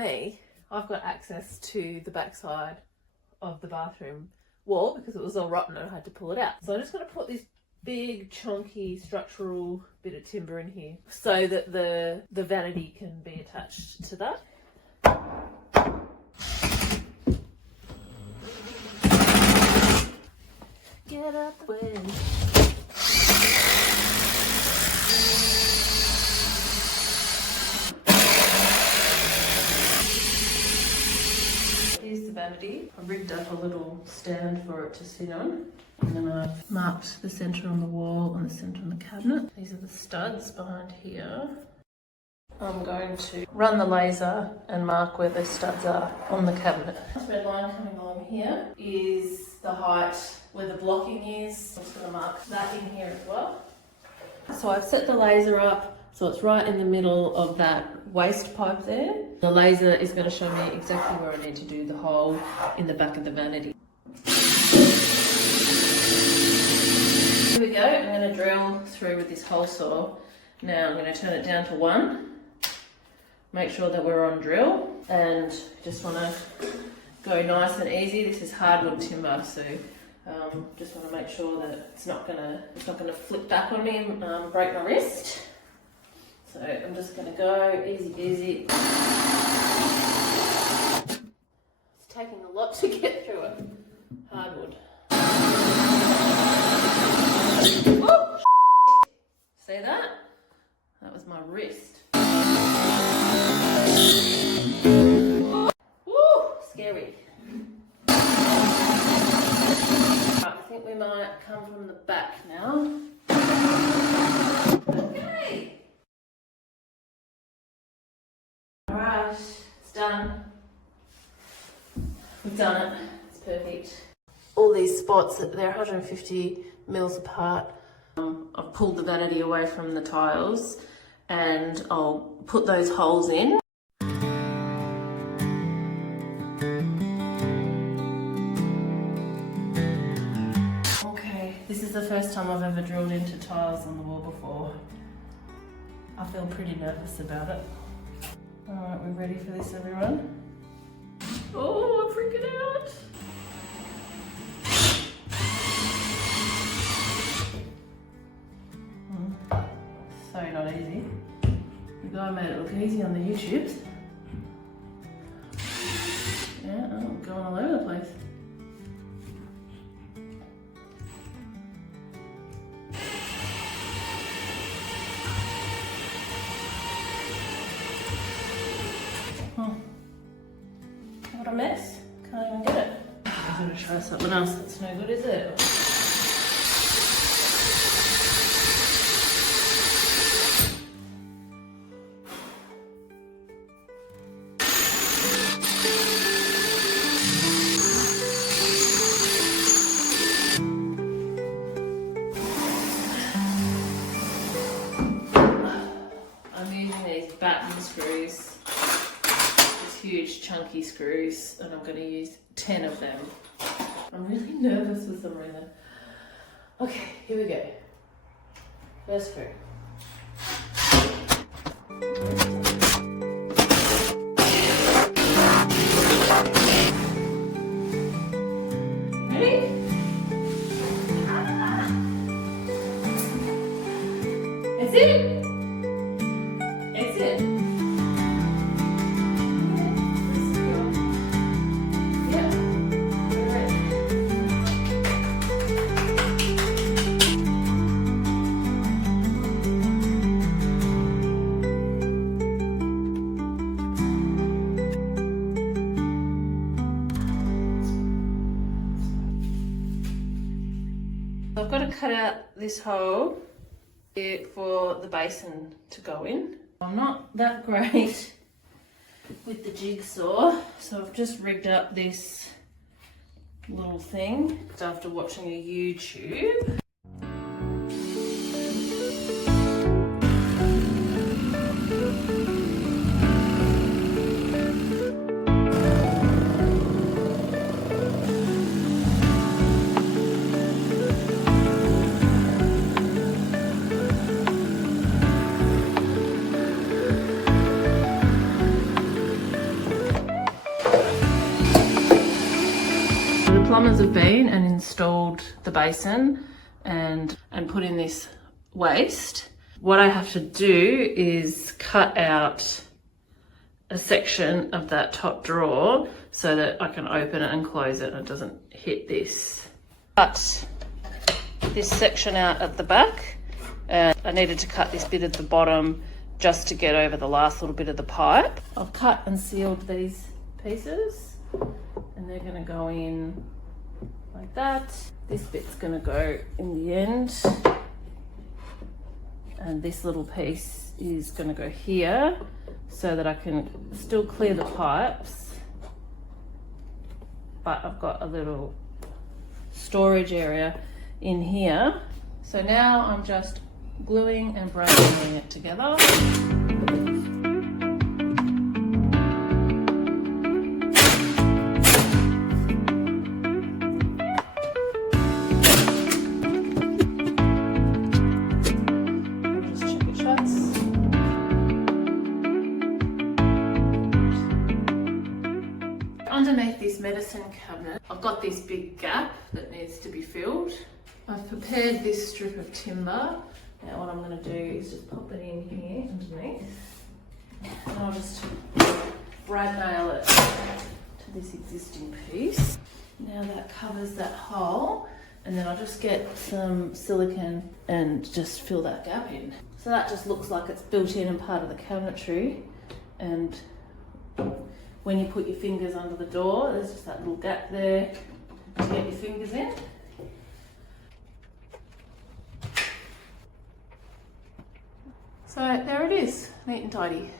me, I've got access to the backside of the bathroom wall because it was all rotten and I had to pull it out. So I'm just going to put this big chunky structural bit of timber in here so that the vanity can be attached to that. Get out the way. Here's the vanity. I rigged up a little stand for it to sit on. And then I've marked the centre on the wall and the centre on the cabinet. These are the studs behind here. I'm going to run the laser and mark where the studs are on the cabinet. This red line coming along here is the height where the blocking is. I'm just going to mark that in here as well. So I've set the laser up so it's right in the middle of that waste pipe there. The laser is going to show me exactly where I need to do the hole in the back of the vanity. Here we go. I'm going to drill through with this hole saw. Now I'm going to turn it down to 1. Make sure that we're on drill, and just want to go nice and easy. This is hardwood timber, so just want to make sure that it's not gonna flip back on me and break my wrist. So I'm just going to go easy peasy. It's taking a lot to get through it. Hardwood. Oh, see that? That was my wrist. Woo, scary. I think we might come from the back now. Okay. Alright, it's done. We've done it. It's perfect. All these spots, they're 150 mils apart. I've pulled the vanity away from the tiles and I'll put those holes in. Okay, this is the first time I've ever drilled into tiles on the wall before. I feel pretty nervous about it. Alright, we're ready for this, everyone? Oh, I'm freaking out! So not easy. The guy made it look easy on the YouTubes. Yeah, I'm going all over the place. What a mess. Can't even get it. I'm going to try something else that's no good, is it? Batten screws, these huge chunky screws, and I'm going to use 10 of them. I'm really nervous for some reason. Okay, here we go. First screw. Ready? That's it. I've got to cut out this hole here for the basin to go in. I'm not that great with the jigsaw, so I've just rigged up this little thing after watching a YouTube. have been and installed the basin and put in this waste, what I have to do is cut out a section of that top drawer so that I can open it and close it and it doesn't hit this. Cut this section out at the back, and I needed to cut this bit at the bottom just to get over the last little bit of the pipe. I've cut and sealed these pieces and they're going to go in like that. This bit's going to go in the end and this little piece is going to go here so that I can still clear the pipes, but I've got a little storage area in here. So now I'm just gluing and bracing it together. Underneath this medicine cabinet, I've got this big gap that needs to be filled. I've prepared this strip of timber. Now what I'm going to do is just pop it in here underneath. And I'll just brad nail it to this existing piece. Now that covers that hole, and then I'll just get some silicone and just fill that gap in. So that just looks like it's built in and part of the cabinetry, and when you put your fingers under the door, there's just that little gap there to get your fingers in. So there it is, neat and tidy.